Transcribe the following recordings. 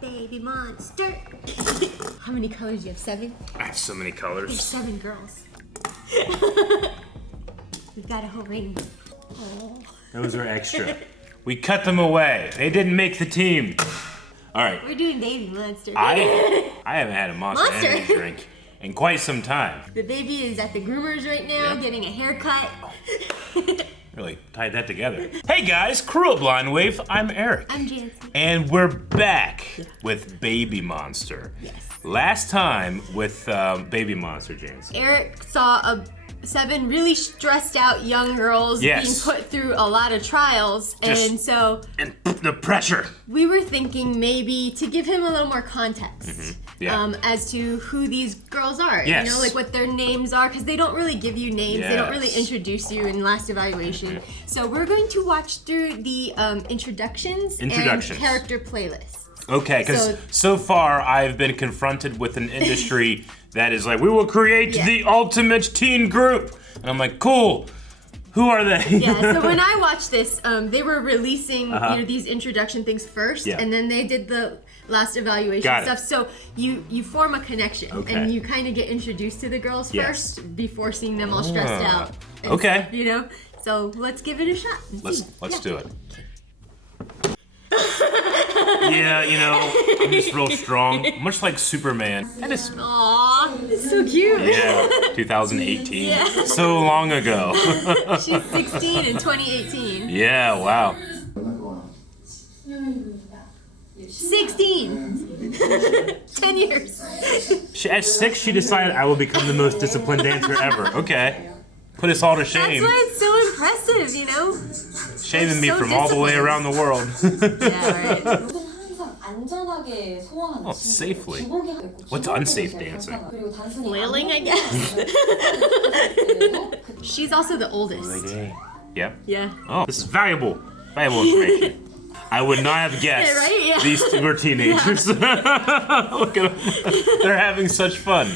Baby monster. How many colors do you have? 7? I have so many colors. There's 7 girls. We've got a whole rainbow. Oh. Those are extra. We cut them away. They didn't make the team. All right. We're doing Baby Monster. I haven't had a Monster Energy drink in quite some time. The baby is at the groomers right now, getting a haircut. Really tied that together. Hey guys, crew of Blind Wave, I'm Eric. I'm Jancy. And we're back with Babymonster. Yes. Last time with Babymonster, Jancy. Eric saw 7 really stressed out young girls being put through a lot of trials, and so... And the pressure. We were thinking maybe to give him a little more context as to who these girls are. Yes. You know, like what their names are, because they don't really give you names. They don't really introduce you in last evaluation. So we're going to watch through the introductions and character playlists. Okay, because so far I've been confronted with an industry that is like, we will create the ultimate teen group. And I'm like, cool. Who are they? So when I watched this, they were releasing you know, these introduction things first, and then they did the last evaluation stuff. So you form a connection, and you kind of get introduced to the girls first before seeing them all stressed out. And stuff, you know? So let's give it a shot. Let's do it. Yeah, you know, I'm just real strong, much like Superman. And it's aww, it's so cute. Yeah, 2018. So long ago. She's 16 in 2018. Yeah, wow. 16. 10 years. At 6, she decided I will become the most disciplined dancer ever. Okay. Put us all to shame. That's why it's so impressive, you know? Shaming me from all the way around the world. Yeah, right. Oh, safely. What's unsafe dancing? Flailing, I guess. She's also the oldest. Yeah? Yeah. Oh, this is valuable information. I would not have guessed these 2 were teenagers. Look at them. They're having such fun.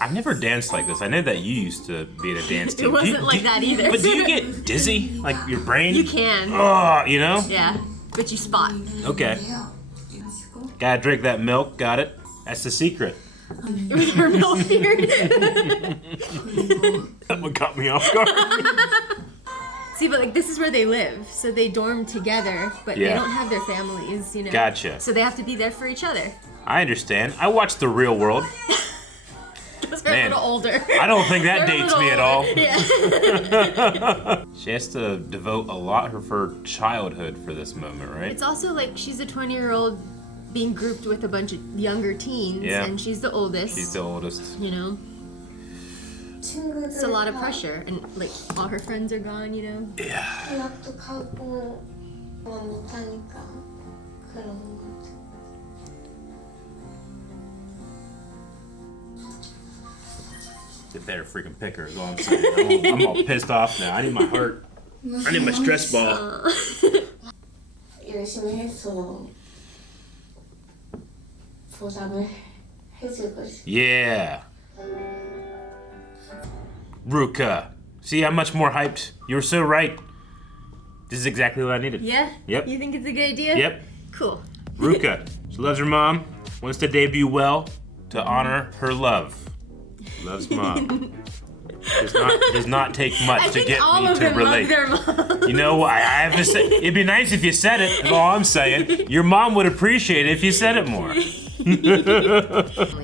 I've never danced like this. I know that you used to be in a dance team. It wasn't like that either. But do you get dizzy? Like your brain? You can. Oh, you know? Yeah, but you spot. Okay. Gotta drink that milk, got it? That's the secret. With her milk beard. That one caught me off guard. See, but like this is where they live, so they dorm together, but they don't have their families, you know? Gotcha. So they have to be there for each other. I understand. I watched The Real World. Because they're a little older. I don't think that dates me at all. Yeah. She has to devote a lot of her childhood for this moment, right? It's also like she's a 20-year-old being grouped with a bunch of younger teens, and she's the oldest. She's the oldest. You know? It's a lot of pressure, and like all her friends are gone, you know? Yeah. They better freaking pick her, is all I'm saying. I'm all pissed off now. I need my heart. I need my stress ball. Yeah. RUKA. See, I'm much more hyped. You were so right. This is exactly what I needed. Yeah? Yep. You think it's a good idea? Yep. Cool. RUKA. She loves her mom, wants to debut well to honor her love. Loves mom. Does not take much to get me to relate. Love you know, I have to say, it'd be nice if you said it, is all I'm saying. Your mom would appreciate it if you said it more.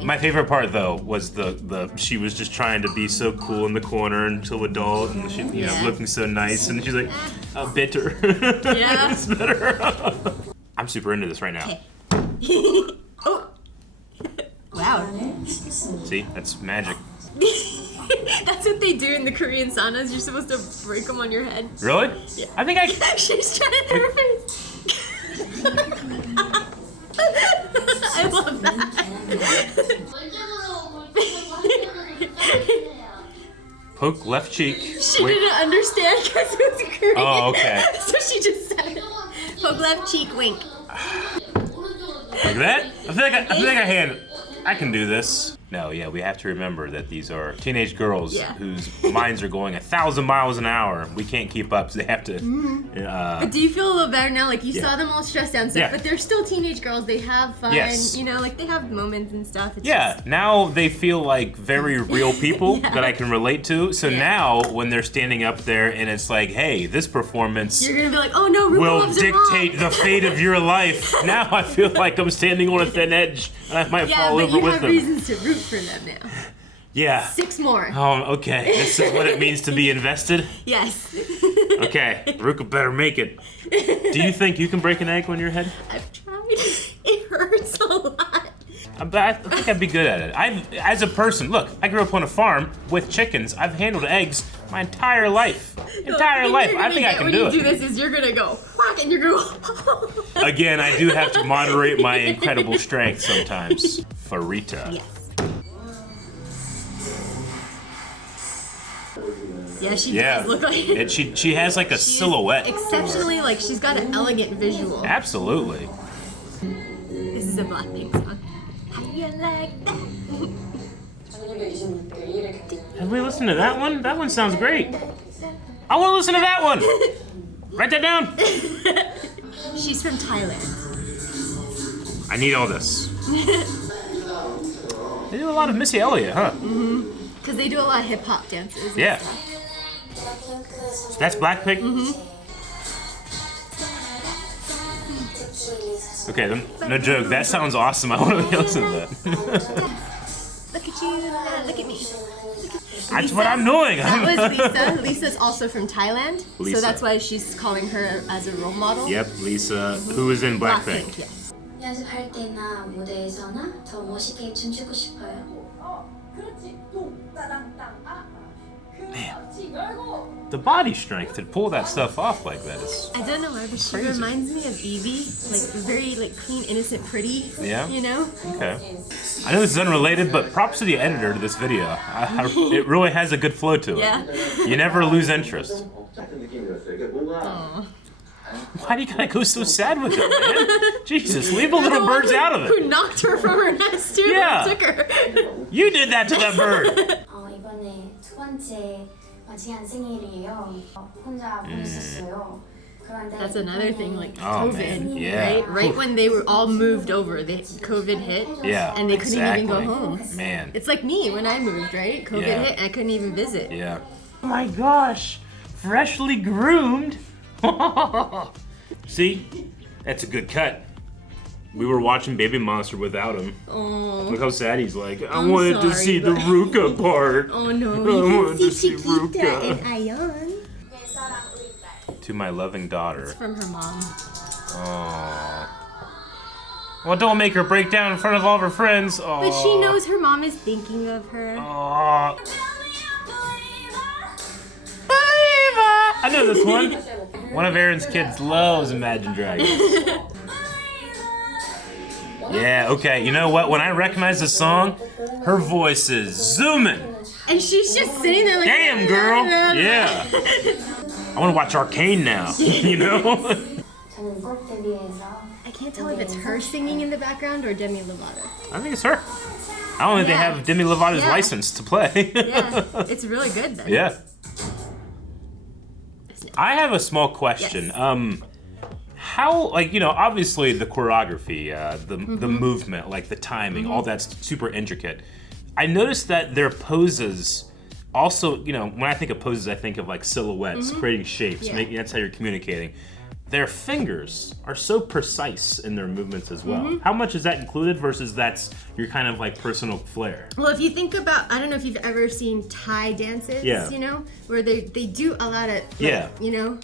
My favorite part though was the she was just trying to be so cool in the corner and so adult, and she you know looking so nice, and she's like bitter. Yeah. It's bitter. I'm super into this right now. Oh. Wow. See, that's magic. That's what they do in the Korean saunas. You're supposed to break them on your head. Really? Yeah. I think I. She's trying to hit her face. I love that. Poke left cheek. She didn't understand because it was Korean. Oh, okay. So she just said it. Poke left cheek, wink. Like that? I feel like I can do this. No, yeah, we have to remember that these are teenage girls whose minds are going 1,000 miles an hour. We can't keep up, so they have to. But do you feel a little better now? Like, you saw them all stressed out and stuff, but they're still teenage girls. They have fun, you know, like they have moments and stuff. It's just... now they feel like very real people that I can relate to. So now when they're standing up there and it's like, hey, this performance, you're gonna be like, oh no, RUKA will loves her mom. dictate the fate of your life. Now I feel like I'm standing on a thin edge and I might fall over with them. Yeah, but you have reasons to root for them now. Yeah. 6 more. Oh, okay. This is what it means to be invested? Yes. Okay, RUKA better make it. Do you think you can break an egg on your head? I've tried. It hurts a lot. But I think I'd be good at it. As a person, look, I grew up on a farm with chickens. I've handled eggs my entire life. I think I can do it. When you do this is you're gonna go whack and you're gonna go. Again, I do have to moderate my incredible strength sometimes. PHARITA. Yes. Yeah, she does look like it. She has like a silhouette. Exceptionally, like she's got an elegant visual. Absolutely. This is a Blackpink song. How do you like that? Have we listened to that one? That one sounds great. I want to listen to that one. Write that down. She's from Thailand. I need all this. They do a lot of Missy Elliott, huh? Mm-hmm. Because they do a lot of hip hop dances. Yeah. So that's Blackpink? Mm-hmm. Okay, no joke. That sounds awesome. I want to listen to that. Look at you, look at me. That's what I'm doing. That was Lisa. Lisa's also from Thailand, so that's why she's calling her as a role model. Yep, Lisa, who was in Blackpink. Yes. 연습할 때나 무대에서나 더 멋있게 춤추고 싶어요. Man, the body strength to pull that stuff off like that is. I don't know why, but she crazy. reminds me of Evie, like very like clean, innocent, pretty. Yeah. You know. Okay. I know this is unrelated, but props to the editor to this video. It really has a good flow to it. Yeah. You never lose interest. Aww. Why do you gotta go so sad with it, man? Jesus, leave the little birds out of it. Who knocked her from her nest too? Yeah. Took her. You did that to that bird. 이번에 두 번째 지한 생일이에요. 혼자 보냈었어요. That's another thing, like Oh, COVID, man. Yeah. right when they were all moved over, COVID hit, and they couldn't even go home. Man. It's like me when I moved, right? COVID hit, and I couldn't even visit. Yeah. Oh my gosh, freshly groomed. See, that's a good cut. We were watching Babymonster without him. Oh. Look how sad he's like. I wanted to see the RUKA part. Oh no, I wanted to see CHIQUITA and RUKA. AHYEON. To my loving daughter. It's from her mom. Oh. Well, don't make her break down in front of all of her friends. Oh. But she knows her mom is thinking of her. Oh. I know this one. One of Aaron's kids loves Imagine Dragons. Yeah, okay, you know what? When I recognize the song, her voice is zooming. And she's just sitting there like, damn, girl. Yeah. I want to watch Arcane now, you know? I can't tell if it's her singing in the background or Demi Lovato. I think it's her. I don't think they have Demi Lovato's license to play. Yeah, it's really good then. Yeah. I have a small question. Yes. How, like, you know, obviously the choreography, the movement, like the timing, all that's super intricate. I noticed that their poses also, you know, when I think of poses, I think of like silhouettes, creating shapes, that's how you're communicating. Their fingers are so precise in their movements as well. How much is that included versus that's your kind of like personal flair? Well, if you think about, I don't know if you've ever seen Thai dances, you know, where they do a lot of, like, you know,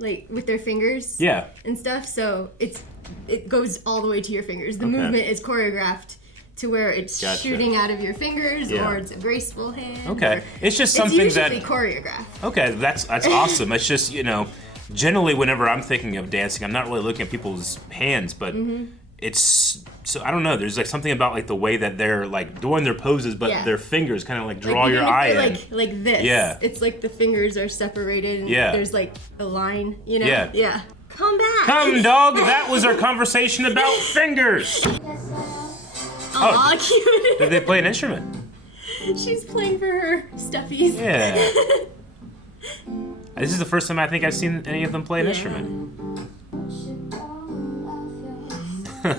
like with their fingers and stuff. So it goes all the way to your fingers. The movement is choreographed to where it's shooting out of your fingers or it's a graceful hand. Okay, it's just something it's that usually choreographed. Okay, that's awesome. It's just, you know, generally whenever I'm thinking of dancing, I'm not really looking at people's hands, but it's so I don't know. There's like something about like the way that they're like doing their poses, but their fingers kind of like draw your eye in. Like this. Yeah. It's like the fingers are separated and there's like a line, you know? Yeah. Yeah. Come back. Come, dog. That was our conversation about fingers. Aw, cute. Did they play an instrument? She's playing for her stuffies. Yeah. This is the first time I think I've seen any of them play an instrument.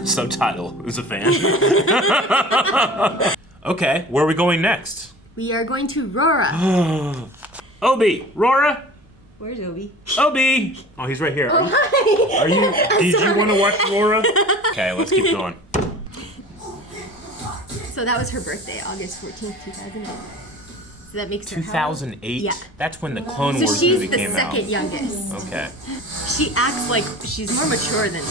Subtitle is a fan. Okay, where are we going next? We are going to RORA. Obi, RORA? Where's Obi? Obi! Oh, he's right here. Oh, hi. Did you want to watch RORA? Okay, let's keep going. So that was her birthday, August 14th, 2008. So that makes her 2008? Yeah. That's when the Clone Wars movie came out. So she's the second youngest. Okay. She acts like she's more mature than...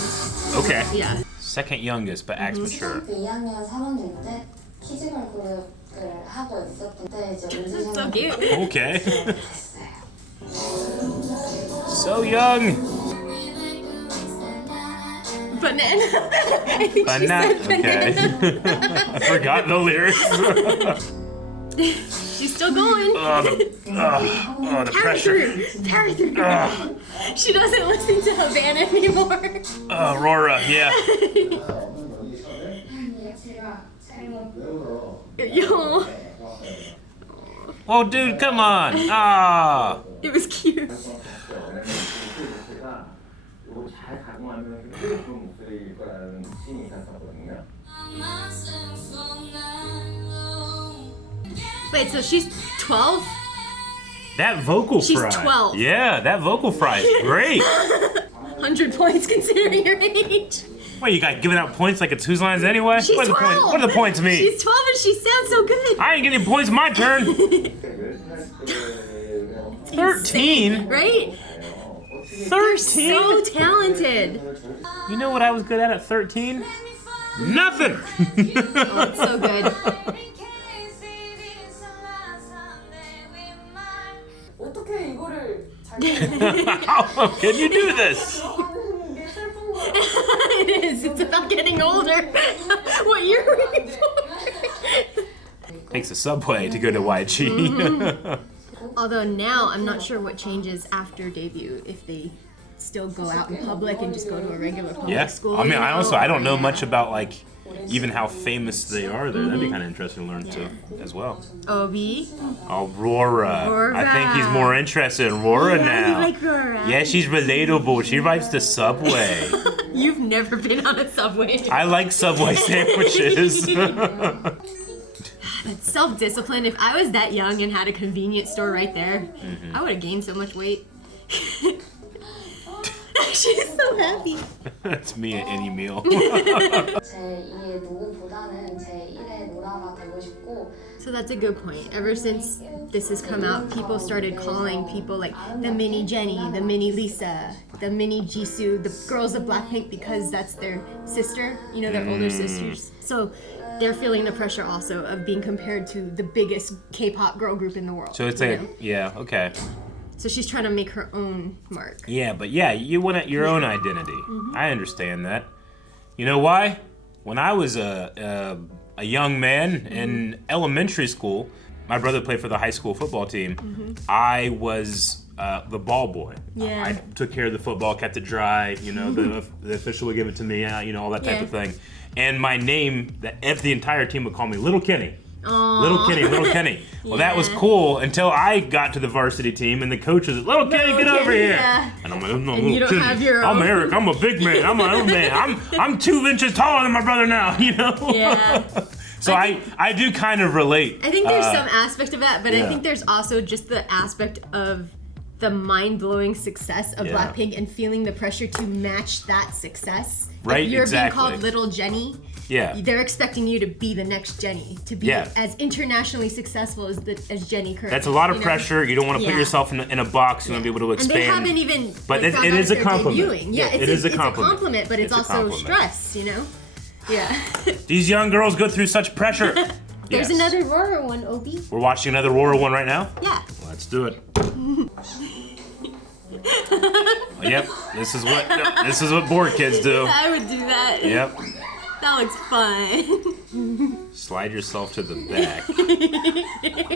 Okay. Yeah. Second youngest, but acts mature. 2학년 3학년 때 키즈걸 그룹을 하고 있었는데 이제 That's so cute. Okay. So young. Banana. I think Banana. she said banana. Okay. I forgot the lyrics. She's still going. The Carry pressure. through. Carry through. She doesn't listen to Havana anymore. Aurora, yeah. Yo. Oh, dude, come on. Ah. It was cute. Wait, so she's 12? That vocal She's fry. 12. Yeah, that vocal fry is great. 100 points considering her age. Wait, you got giving out points like it's whose lines anyway? She's What do 12. what do the points mean? She's 12 and she sounds so good. I ain't getting points. My turn. 13? Right? 13? So talented. You know what I was good at 13? Nothing. Oh, it's so good. How can you do this? It is. It's about getting older. What year were you born? Takes a subway to go to YG. Although now I'm not sure what changes after debut, if they still go out in public and just go to a regular public school. I mean, you know? I don't know much about like even how famous they are there. That'd be kind of interesting to learn too, as well. Obi. Aurora. I think he's more interested in RORA now. You like RORA. Yeah, she's relatable. She rides the subway. You've never been on a subway. I like Subway sandwiches. That's self-discipline. If I was that young and had a convenience store right there, I would have gained so much weight. She's so happy. That's me at any meal. 제2의 누구보다는 제1의 노라가 되고 싶고 So that's a good point. Ever since this has come out, people started calling people like the mini Jenny, the mini Lisa, the mini Jisoo, the girls of Blackpink, because that's their sister, you know, their older sisters. So they're feeling the pressure also of being compared to the biggest K-pop girl group in the world. So it's you like, know? yeah, okay. So she's trying to make her own mark. Yeah, but yeah, you want your own identity. I understand that. You know why? When I was a young man in elementary school, my brother played for the high school football team. I was the ball boy. Yeah. I took care of the football, kept it dry. You know, the official would give it to me. You know, all that type of thing. And my name, the entire team would call me Little Kenny. Aww. Little Kenny, Little Kenny. Well, that was cool until I got to the varsity team and the coach was like, Little Kenny, get over here. Yeah. And I'm like, no, And you Little don't Kenny. have your I'm own. Eric. I'm a big man. I'm an old man. I'm 2 inches taller than my brother now, you know? Yeah. So I do kind of relate. I think there's some aspect of that, but yeah. I think there's also just the aspect of the mind-blowing success of Blackpink and feeling the pressure to match that success. Right, if you're exactly. being called Little Jenny, they're expecting you to be the next Jenny, to be as internationally successful as Jenny currently. That's a lot of pressure. You don't want to put yourself in a box. You want to be able to expand. And they haven't even. But it is a compliment. Debuting. Yeah, it is a compliment. It's a compliment, but it's also stress. You know. Yeah. These young girls go through such pressure. There's another RORA one, Obi. We're watching another RORA one right now? Yeah. Let's do it. Yep, this is what bored kids do. I would do that. Yep. That looks fun. Slide yourself to the back.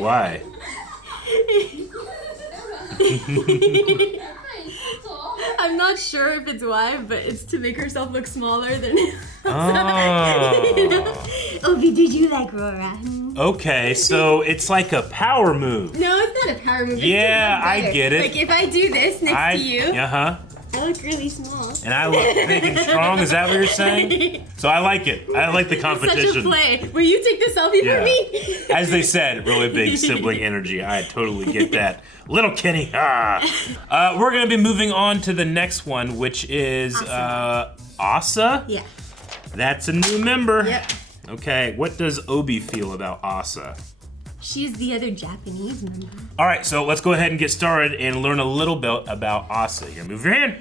Why? I'm not sure if it's why, but it's to make herself look smaller than. Oh. You know? Obi, did you like RORA? Okay, so it's like a power move. No, it's not a power move. Yeah, I get it. Like if I do this next to you, uh-huh. I look really small. And I look big and strong, is that what you're saying? So I like it. I like the competition. It's such a play. Will you take the selfie for me? As they said, really big sibling energy. I totally get that. Little Kenny, we're gonna be moving on to the next one, which is Asa? Yeah. That's a new member. Yep. Okay, what does Obi feel about Asa? She's the other Japanese member. All right, so let's go ahead and get started and learn a little bit about Asa. Here, move your hand.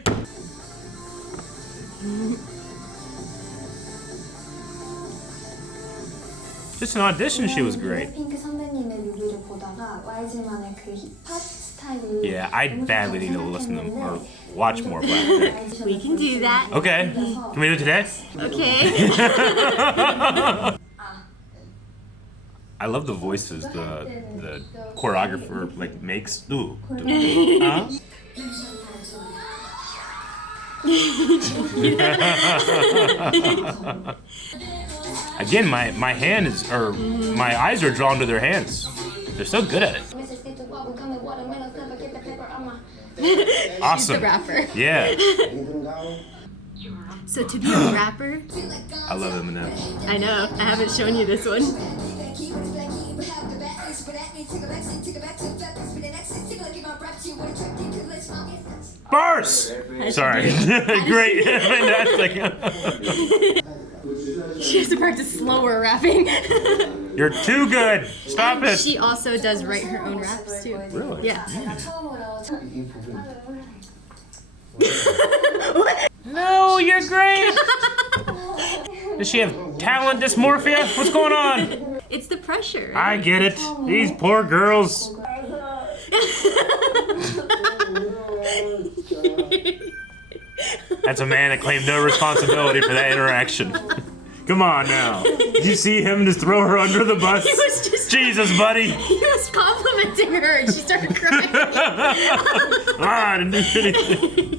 Just an audition, she was great. Yeah, I badly need to listen to them or watch more Blackpink. We can do that. Okay, can we do it today? Okay. I love the voices the choreographer like makes. Ooh. Again, my hand is, or my eyes are drawn to their hands. They're so good at it. Awesome. She's the rapper. Yeah. So to be a rapper, I love Eminem. I know. I haven't shown you this one. Bars! Sorry. Great. Fantastic. She has to practice slower rapping. You're too good. Stop it. She also does write her own raps too. Really? Yeah. No, you're great. Does she have talent dysmorphia? What's going on? It's the pressure. I get it. These poor girls. That's a man that claimed no responsibility for that interaction. Come on now. Did you see him just throw her under the bus? He was just Jesus, buddy. He was complimenting her and she started crying. I didn't do anything.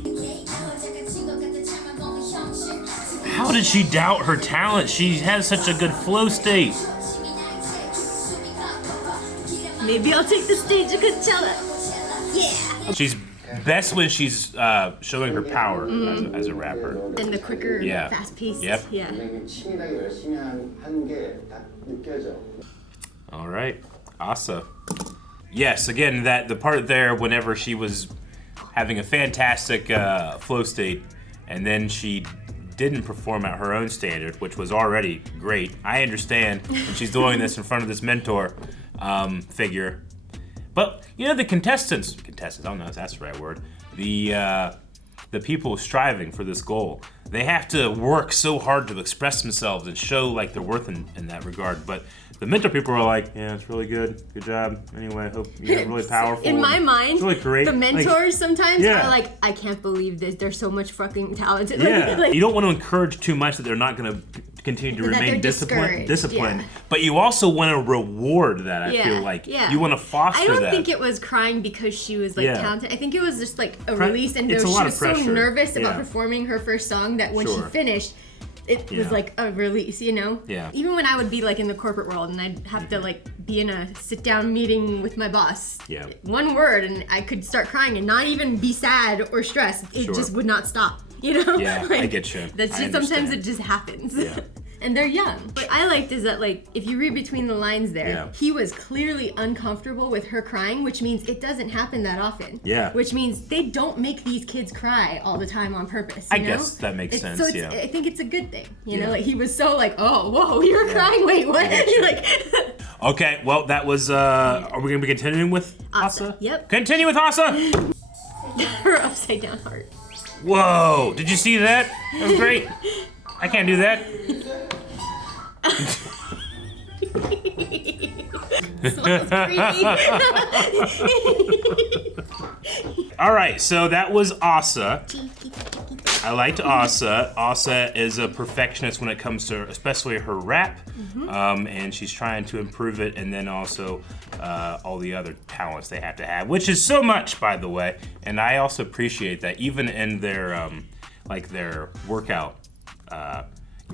How did she doubt her talent? She has such a good flow state. Maybe I'll take the stage at Coachella. Yeah. She's best when she's showing her power as a rapper. And the quicker, fast paced. Yep. Yeah. All right, Asa. Yes, again, the part there whenever she was having a fantastic flow state, and then she didn't perform at her own standard, which was already great. I understand when she's doing this in front of this mentor figure. But you know, the contestants, I don't know if that's the right word, the people striving for this goal, they have to work so hard to express themselves and show like their worth in that regard. But the mentor people are like, yeah, it's really good job. Anyway, I hope you're really powerful. In my mind, it's really great. The mentors sometimes are like, I can't believe this. They're so much fucking talented. Yeah, like, you don't want to encourage too much that they're not going to continue to remain disciplined. Yeah. But you also want to reward that. I feel like you want to foster that. I don't think it was crying because she was like talented. I think it was just like a release, and she was so nervous about performing her first song that when she finished, it was like a release, you know? Yeah. Even when I would be like in the corporate world and I'd have to like be in a sit-down meeting with my boss. Yeah. One word and I could start crying and not even be sad or stressed. It just would not stop. You know? Yeah, like, I get you. That's just sometimes it just happens. Yeah. And they're young. What I liked is that, like, if you read between the lines there, he was clearly uncomfortable with her crying, which means it doesn't happen that often. Yeah. Which means they don't make these kids cry all the time on purpose. You know? Guess that makes sense. So I think it's a good thing. You know, like he was so like, oh, whoa, you're crying. Wait, what? Like. Okay, well, that was. Are we gonna be continuing with Asa? Yep. Continue with Asa. Her upside down heart. Whoa! Did you see that? That was great. I can't do that. All right, so that was Asa. I liked Asa. Asa is a perfectionist when it comes to especially her rap, and she's trying to improve it, and then also all the other talents they have to have, which is so much, by the way. And I also appreciate that even in their like their workout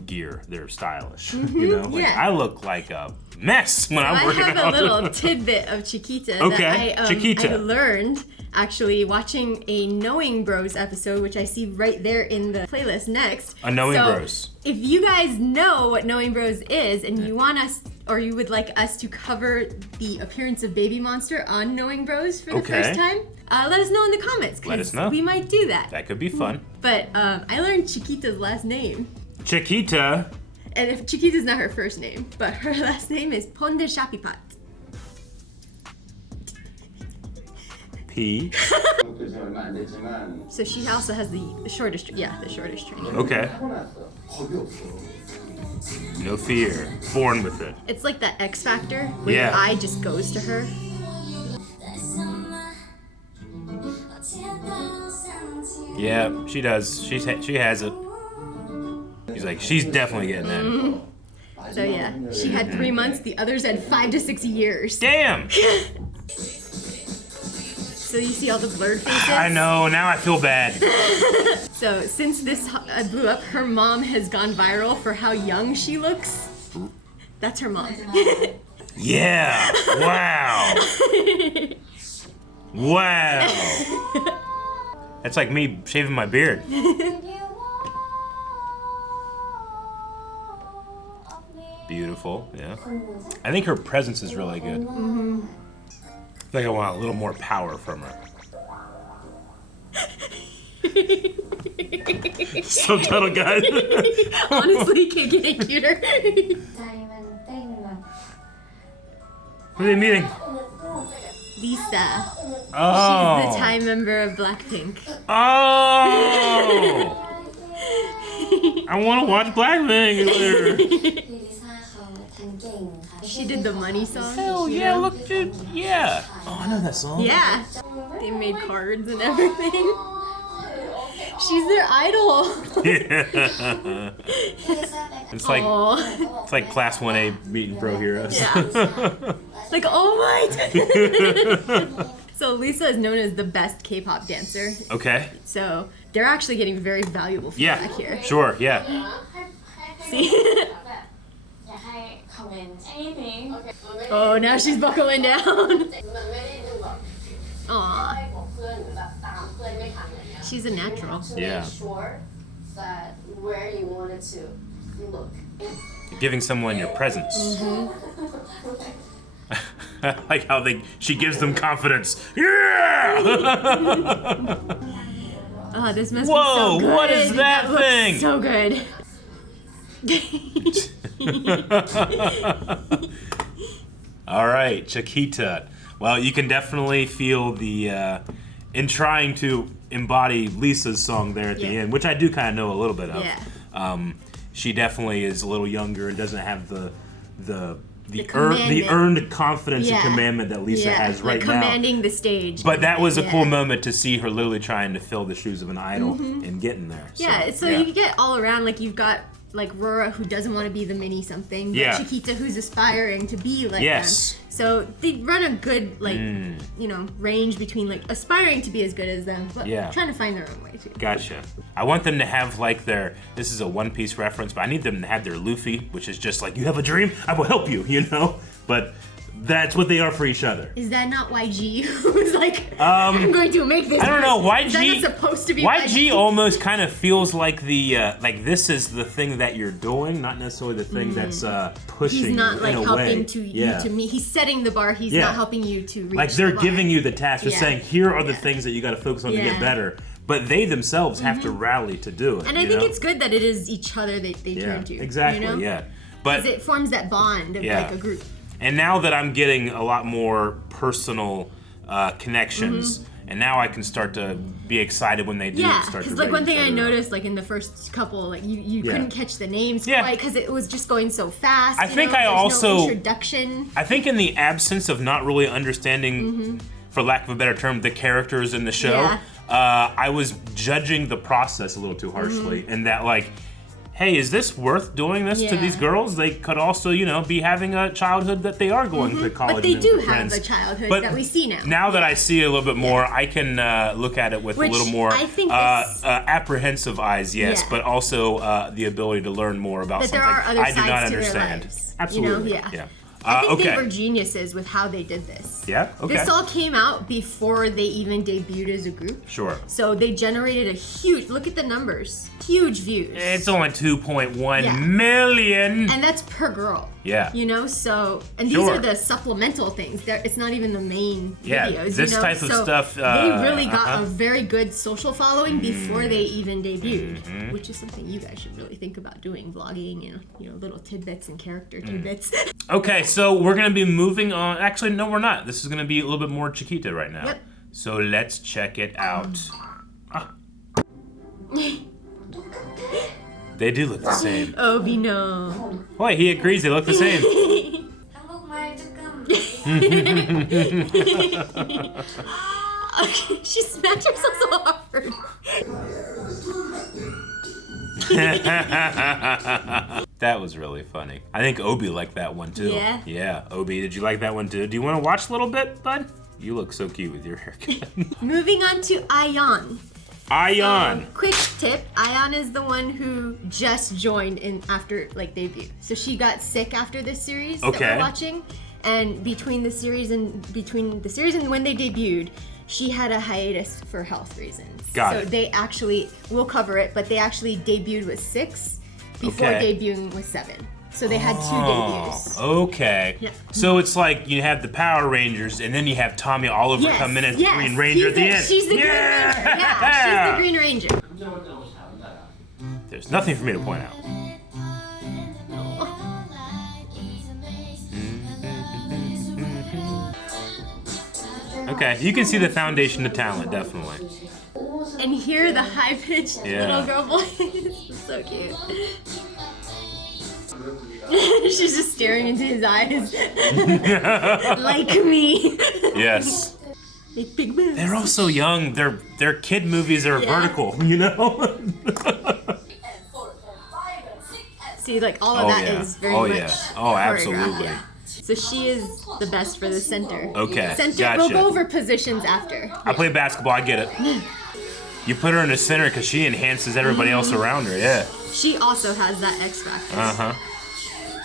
gear. They're stylish. You know, like I look like a mess when I'm working out. I have a little tidbit of Chiquita that I learned actually watching a Knowing Bros episode, which I see right there in the playlist next. A Knowing Bros. If you guys know what Knowing Bros is and you want us, or you would like us to cover the appearance of Babymonster on Knowing Bros for the first time, let us know in the comments, because we might do that. That could be fun. But I learned Chiquita's last name. Chiquita? And if Chiquita's not her first name, but her last name is Ponde Shapipat. P. So she also has the shortest training. Okay. No fear. Born with it. It's like that X Factor where your eye just goes to her. Yeah, she does. She has it. She's like, she's definitely getting in. So yeah, she had 3 months. The others had 5 to 6 years. Damn. So you see all the blurred faces? I know, now I feel bad. So since this blew up, her mom has gone viral for how young she looks. That's her mom. Yeah, wow. Wow. That's like me shaving my beard. Beautiful, yeah. I think her presence is really good. I think I want a little more power from her. Subtitle, guys. Honestly, can't get any cuter. Who are they meeting? Lisa. Oh. She's the Thai member of Blackpink. Oh. I want to watch Blackpink later. She did the Money song. Hell yeah, look, dude. Yeah. Oh, I know that song. Yeah. They made cards and everything. She's their idol. Yeah. It's like class 1A meeting pro heroes. Yeah. Like, oh my. So Lisa is known as the best K-pop dancer. Okay. So they're actually getting very valuable feedback here. Sure, yeah. See? Oh, now she's buckling down. Aw. She's a natural. Yeah. Giving someone your presence. I like how she gives them confidence. Yeah! Oh, this must be so good. What is that thing? Looks so good. All right, Chiquita. Well, you can definitely feel the, in trying to embody Lisa's song there at the end, which I do kind of know a little bit of. Yeah. She definitely is a little younger and doesn't have the earned confidence and commandment that Lisa has right now. Commanding the stage. But that was a cool moment to see her literally trying to fill the shoes of an idol and getting there. So you get all around, like you've got like RORA, who doesn't want to be the mini something, but Chiquita, who's aspiring to be like them. So they run a good range between like aspiring to be as good as them, but trying to find their own way too. Gotcha. I want them to have like this is a One Piece reference, but I need them to have their Luffy, which is just like, you have a dream, I will help you, you know? But that's what they are for each other. Is that not YG, who's like, I'm going to make this? I don't know. YG. Is that not supposed to be YG almost kind of feels like like this is the thing that you're doing, not necessarily the thing that's pushing. He's not like helping you to meet. He's setting the bar. He's not helping you to reach. Like they're giving you the task. They're saying, here are the things that you got to focus on to get better. But they themselves have to rally to do it. And I think it's good that it is each other they turn to. Exactly. You know? Yeah. But it forms that bond of like a group. And now that I'm getting a lot more personal connections, and now I can start to be excited when they do start to because like one thing I noticed, like in the first couple, like you couldn't catch the names quite because it was just going so fast. I think I There's also no introduction. I think in the absence of not really understanding, for lack of a better term, the characters in the show, I was judging the process a little too harshly, and that like, hey, is this worth doing this to these girls? They could also, you know, be having a childhood that they are going to college. But they do friends. have a childhood that we see now. Now that I see it a little bit more, I can look at it with a little more apprehensive eyes, but also the ability to learn more about something there are other I do not sides understand. To their lives, Absolutely. You know? Yeah. I think they were geniuses with how they did this. Yeah? Okay. This all came out before they even debuted as a group. Sure. So they generated a huge, look at the numbers, huge views. It's only 2.1 million. And that's per girl. Yeah. You know, so, and these are the supplemental things. It's not even the main videos. This you know? type of stuff. They really got a very good social following before they even debuted, which is something you guys should really think about doing, vlogging and, you know, little tidbits and character tidbits. Okay, so we're going to be moving on. Actually, no, we're not. This is going to be a little bit more Chiquita right now. Yep. So let's check it out. They do look the same. Obi, no. Boy, he agrees they look the same. She smacked herself so hard. That was really funny. I think Obi liked that one too. Yeah? Yeah, Obi, did you like that one too? Do you want to watch a little bit, bud? You look so cute with your haircut. Moving on to AHYEON. AHYEON. Quick tip, AHYEON is the one who just joined in after like debut. So she got sick after this series that we're watching. And between the series and when they debuted, she had a hiatus for health reasons. Got it. So they actually, we'll cover it, but they actually debuted with 6 before debuting with 7. So they had 2 debuts. Okay. Yeah. So it's like you have the Power Rangers, and then you have Tommy Oliver come in as the Green Ranger at the end. She's the Green Ranger. Yeah, she's the Green Ranger. There's nothing for me to point out. Okay, you can see the foundation of talent, definitely. And hear the high-pitched little girl voice. It's so cute. She's just staring into his eyes. Like me. Yes. Make big moves. They're all so young. Their kid movies are vertical, you know? See, like all of that is very much absolutely. Yeah. So she is the best for the center. Okay, Center, gotcha. we'll go over positions after. I play basketball, I get it. You put her in the center because she enhances everybody else around her, yeah. She also has that X factor. Uh-huh.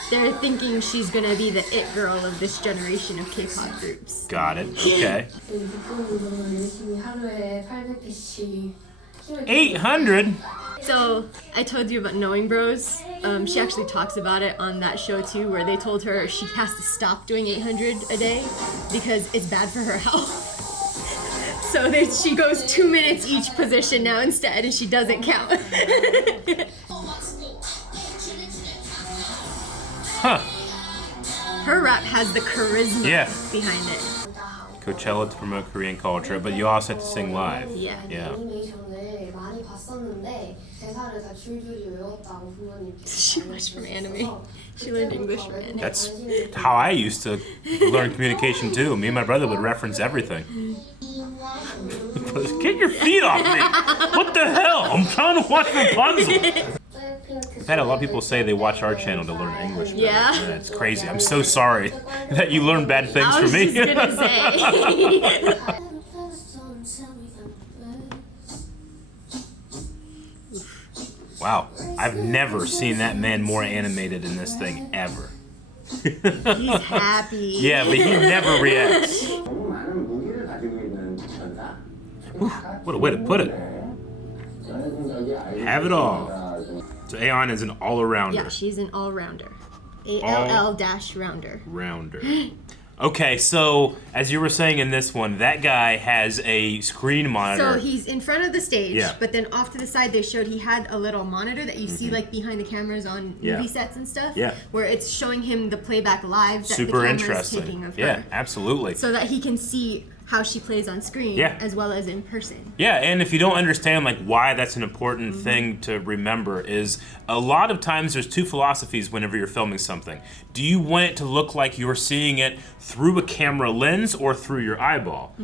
They're thinking she's gonna be the it girl of this generation of K-pop groups. Got it, okay. 800? So I told you about Knowing Bros. She actually talks about it on that show too, where they told her she has to stop doing 800 a day because it's bad for her health. So she goes 2 minutes each position now instead, and she doesn't count. Huh. Her rap has the charisma behind it. Coachella to promote Korean culture, but you also have to sing live. Yeah. She watched from anime. She learned English from anime. That's how I used to learn communication too. Me and my brother would reference everything. Get your feet off me! What the hell? I'm trying to watch Rapunzel. I've had a lot of people say they watch our channel to learn English better. Yeah. It's crazy. I'm so sorry that you learn bad things from me. I was just gonna say. Wow, I've never seen that man more animated in this thing ever. He's happy. Yeah, but he never reacts. Whew, what a way to put it. Have it all. So AHYEON is an all-arounder. Yeah, she's an all-rounder. ALL-rounder. Rounder. Okay, so as you were saying in this one, that guy has a screen monitor. So he's in front of the stage, but then off to the side they showed he had a little monitor that you see like behind the cameras on movie sets and stuff. Yeah. Where it's showing him the playback live that Super the camera's interesting. taking of her. Yeah, absolutely. So that he can see how she plays on screen as well as in person. Yeah, and if you don't understand like why that's an important thing to remember is a lot of times there's 2 philosophies whenever you're filming something. Do you want it to look like you're seeing it through a camera lens or through your eyeball?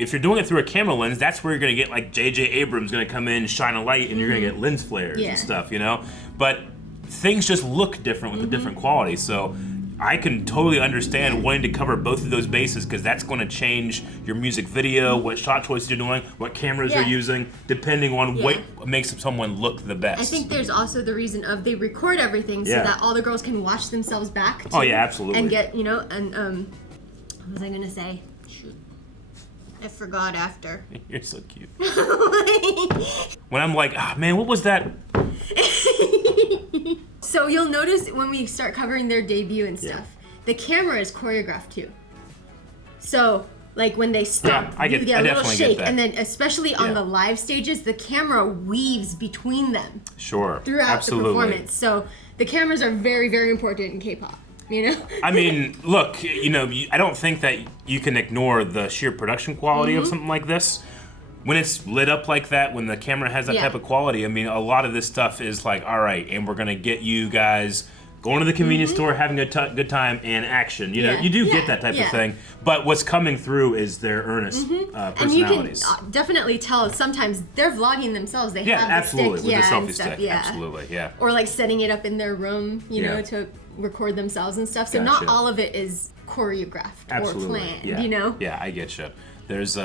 if you're doing it through a camera lens, that's where you're gonna get like J.J. Abrams gonna come in, shine a light, and you're gonna get lens flares and stuff, you know? But things just look different with a different quality, so I can totally understand wanting to cover both of those bases because that's going to change your music video, what shot choices you're doing, what cameras you're using, depending on what makes someone look the best. I think there's also the reason of they record everything so that all the girls can watch themselves back. Oh yeah, absolutely. And get, you know, and what was I gonna say? Shoot, I forgot after. You're so cute. When I'm like, ah, man, what was that? So you'll notice when we start covering their debut and stuff, the camera is choreographed too. So like when they stop, you get a little shake, and then especially on the live stages, the camera weaves between them. Sure. Throughout the performance. So the cameras are very, very important in K-pop. You know? I mean, look, you know, I don't think that you can ignore the sheer production quality of something like this. When it's lit up like that, when the camera has that type of quality, I mean, a lot of this stuff is like, all right, and we're gonna get you guys going to the convenience store, having a good time, and action. You know, you do get that type of thing, but what's coming through is their earnest personalities. And you can definitely tell sometimes they're vlogging themselves. They have the stick, with the selfie stick, absolutely, up. Or like setting it up in their room, you know, to record themselves and stuff. So not all of it is choreographed or planned, you know? Yeah, I get you. There's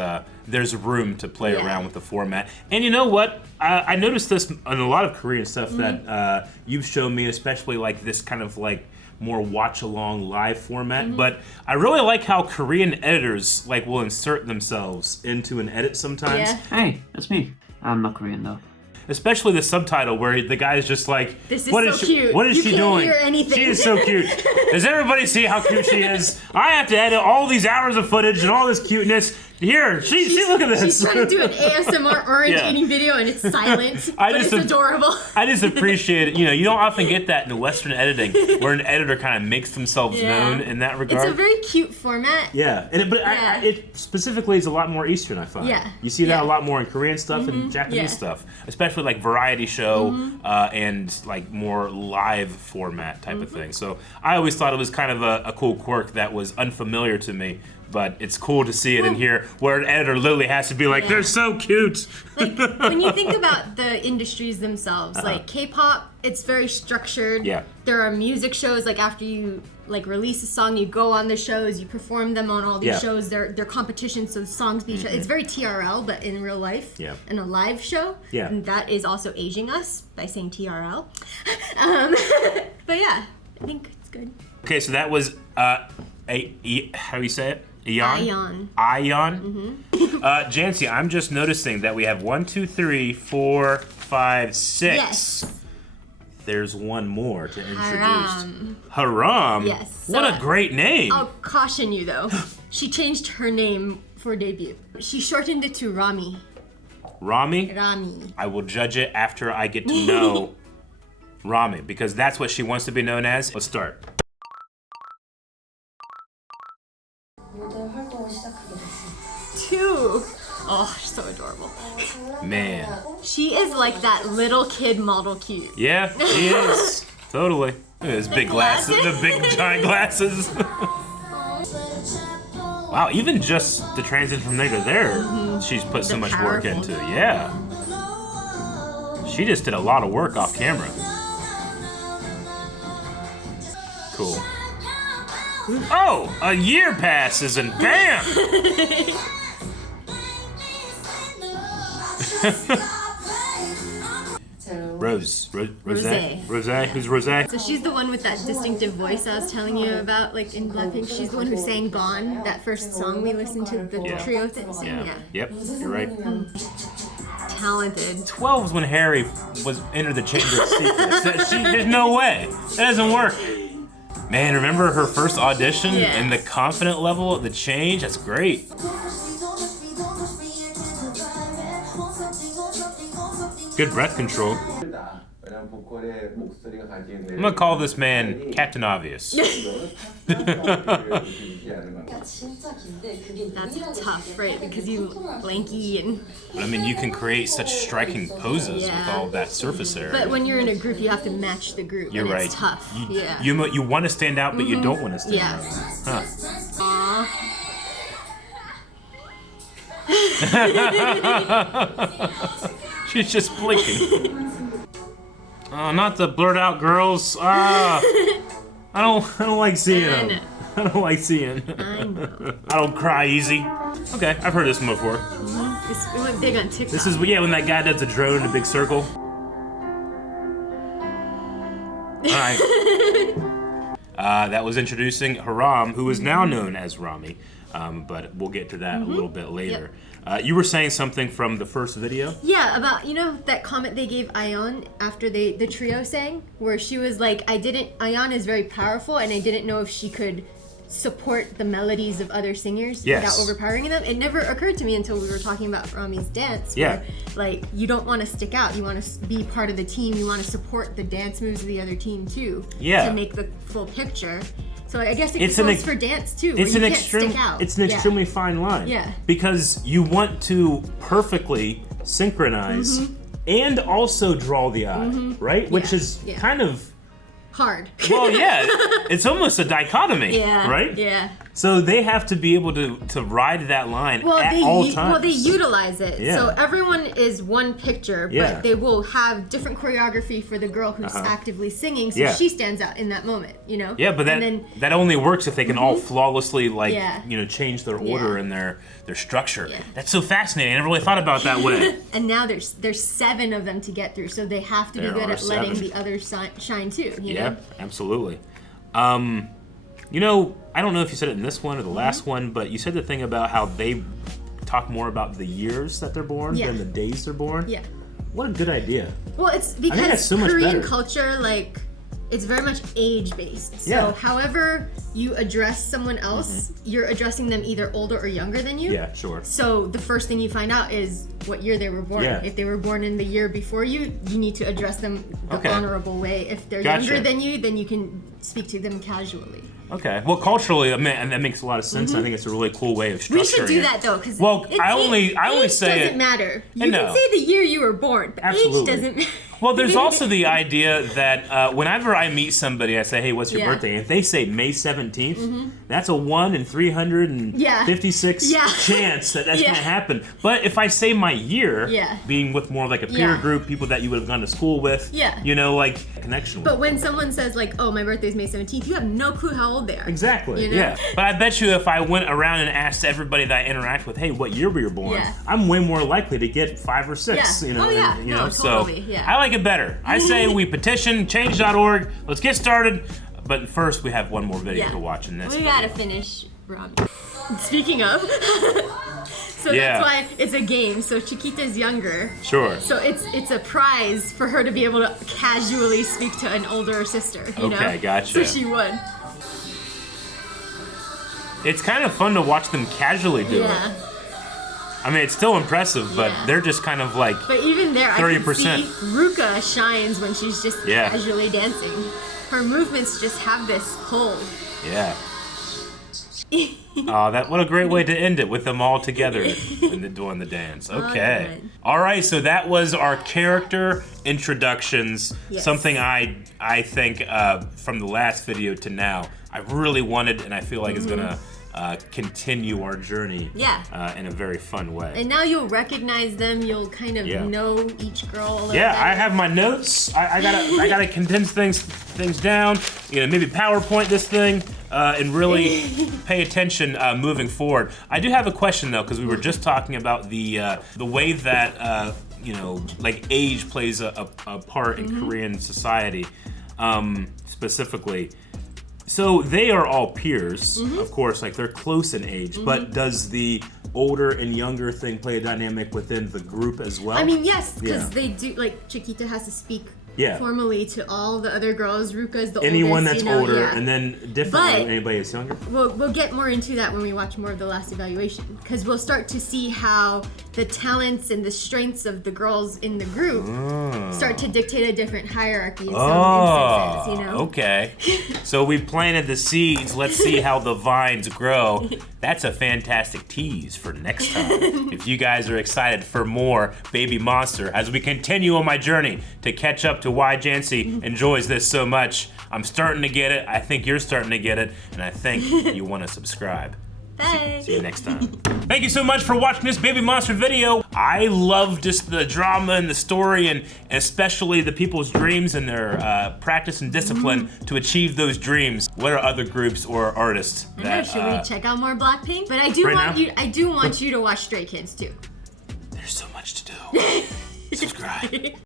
room to play around with the format. And you know what? I noticed this in a lot of Korean stuff that you've shown me, especially like this kind of like more watch-along live format. But I really like how Korean editors like will insert themselves into an edit sometimes. Hey, that's me. I'm not Korean though. Especially the subtitle where the guy is just like, this is so cute. What is she doing? Hear anything. She is so cute. Does everybody see how cute she is? I have to edit all these hours of footage and all this cuteness. Here, she look at this. She's trying to do an ASMR orange eating video and it's silent, but it's adorable. I just appreciate it. You know, you don't often get that in the Western editing where an editor kind of makes themselves known in that regard. It's a very cute format. Yeah, and it specifically is a lot more Eastern, I find. Yeah. You see that a lot more in Korean stuff and Japanese stuff, especially like variety show and like more live format type of thing. So I always thought it was kind of a cool quirk that was unfamiliar to me. But it's cool to see it in here where an editor literally has to be like, they're so cute. Like, when you think about the industries themselves, like K-pop, it's very structured. Yeah. There are music shows, like after you like release a song, you go on the shows, you perform them on all these shows. They're competitions, so songs be it's very TRL, but in real life. Yeah. And a live show. Yeah. And that is also aging us by saying TRL. But yeah, I think it's good. Okay, so that was how do you say it? AHYEON. AHYEON. Jancy, I'm just noticing that we have 1, 2, 3, 4, 5, 6. Yes. There's one more to introduce. HARAM. HARAM? Yes. What a great name. I'll caution you though. She changed her name for debut. She shortened it to RAMI. RAMI? RAMI. I will judge it after I get to know RAMI because that's what she wants to be known as. Let's start. Two. Oh, she's so adorable. Man. She is like that little kid model cute. Yeah, she is. Totally. Look at those big glasses, the big giant glasses. Wow, even just the transition from there to there, she's put so much work into. Yeah. She just did a lot of work off camera. Cool. Oh, a year passes and bam! Rose. Who's Rose? So she's the one with that distinctive voice I was telling you about, like in Blackpink. She's the one who sang Gone, that first song we listened to, the trio sing. Yeah. Yep, you're right. Talented. 12 was when Harry was entered the Chamber of Secrets. There's no way. That doesn't work. Man, remember her first audition and the confident level, the change? That's great. Good breath control. I'm gonna call this man Captain Obvious. That's tough, right? Because you lanky and... I mean, you can create such striking poses with all that surface area. But when you're in a group, you have to match the group. You're right. It's tough. You want to stand out, but you don't want to stand out. Huh. Aww. She's just blinking. Oh, not the blurred out girls. I don't like seeing them. I don't like seeing. I know. I don't cry easy. Okay, I've heard this one before. It went big on TikTok. This is, yeah, when that guy does the drone in a big circle. All right. That was introducing Haram, who is now known as Rami, but we'll get to that a little bit later. You were saying something from the first video? Yeah, about, you know, that comment they gave AHYEON after the trio sang, where she was like, AHYEON is very powerful, and I didn't know if she could support the melodies of other singers without overpowering them. It never occurred to me until we were talking about Rami's dance, where, like, you don't want to stick out, you want to be part of the team, you want to support the dance moves of the other team too, to make the full picture. So I guess it goes for dance too, where you can't stick out. It's an extremely fine line. Yeah. Because you want to perfectly synchronize and also draw the eye, right? Which is kind of hard. Well, yeah, it's almost a dichotomy, right? Yeah. So they have to be able to ride that line at all times. Well, they utilize it. Yeah. So everyone is one picture, but they will have different choreography for the girl who's actively singing, so she stands out in that moment, you know? Yeah, but that only works if they can all flawlessly, like, you know, change their order and their structure. Yeah. That's so fascinating. I never really thought about that way. And now there's 7 of them to get through, so they have to be good at letting the others shine too, you know? Absolutely. You know, I don't know if you said it in this one or the last one, but you said the thing about how they talk more about the years that they're born than the days they're born. Yeah. What a good idea. Well, it's because Korean culture, like, it's very much age-based. So however you address someone else, you're addressing them either older or younger than you. Yeah, sure. So the first thing you find out is what year they were born. Yeah. If they were born in the year before you need to address them the honorable way. If they're younger than you, then you can speak to them casually. Okay. Well, culturally, I mean, that makes a lot of sense. I think it's a really cool way of structuring. We should do that though, because I only say it doesn't matter. You can say the year you were born, but age doesn't matter. Well, there's also the idea that whenever I meet somebody, I say, "Hey, what's your birthday?" And if they say May 17th, that's a 1 in 356 chance that that's going to happen. But if I say my year, being with more like a peer group, people that you would have gone to school with, you know, like connection with. But when someone says like, "Oh, my birthday's May 17th," you have no clue how old they are. Exactly. You know? Yeah. But I bet you if I went around and asked everybody that I interact with, "Hey, what year were you born?" I'm way more likely to get 5 or 6. You know. You know. Totally. So I like it better. I say we petition change.org. Let's get started. But first, we have one more video to watch in this. We gotta finish Rami. Speaking of, so that's why it's a game. So Chiquita's younger. Sure. So it's a prize for her to be able to casually speak to an older sister. You know? Okay, gotcha. So she would. It's kind of fun to watch them casually do it. I mean, it's still impressive, but they're just kind of like 30%. But even there, I can see RUKA shines when she's just casually dancing. Her movements just have this pull. Yeah. Oh, what a great way to end it, with them all together and doing the dance. Okay. All right, so that was our character introductions. Yes. Something I think from the last video to now, I really wanted, and I feel like it's gonna continue our journey in a very fun way. And now you'll recognize them, you'll kind of know each girl a little bit. I have my notes. I gotta condense things down, you know, maybe PowerPoint this thing, and really pay attention moving forward. I do have a question though, because we were just talking about the way that you know, like age plays a part in Korean society, specifically. So they are all peers, of course, like they're close in age, but does the older and younger thing play a dynamic within the group as well? I mean, yes, because they do, like Chiquita has to speak formally to all the other girls. RUKA's the anyone oldest, that's older, and then differently anybody that's younger. We'll get more into that when we watch more of the last evaluation, because we'll start to see how the talents and the strengths of the girls in the group start to dictate a different hierarchy in some instances, you know? Okay. So we planted the seeds. Let's see how the vines grow. That's a fantastic tease for next time. If you guys are excited for more Babymonster as we continue on my journey to catch up to why Jancy enjoys this so much, I'm starting to get it. I think you're starting to get it, and I think you want to subscribe. Bye. See you next time. Thank you so much for watching this Babymonster video. I love just the drama and the story, and especially the people's dreams and their practice and discipline to achieve those dreams. What are other groups or artists that? Should we check out more Blackpink? But I do want you to watch Stray Kids too. There's so much to do. Subscribe.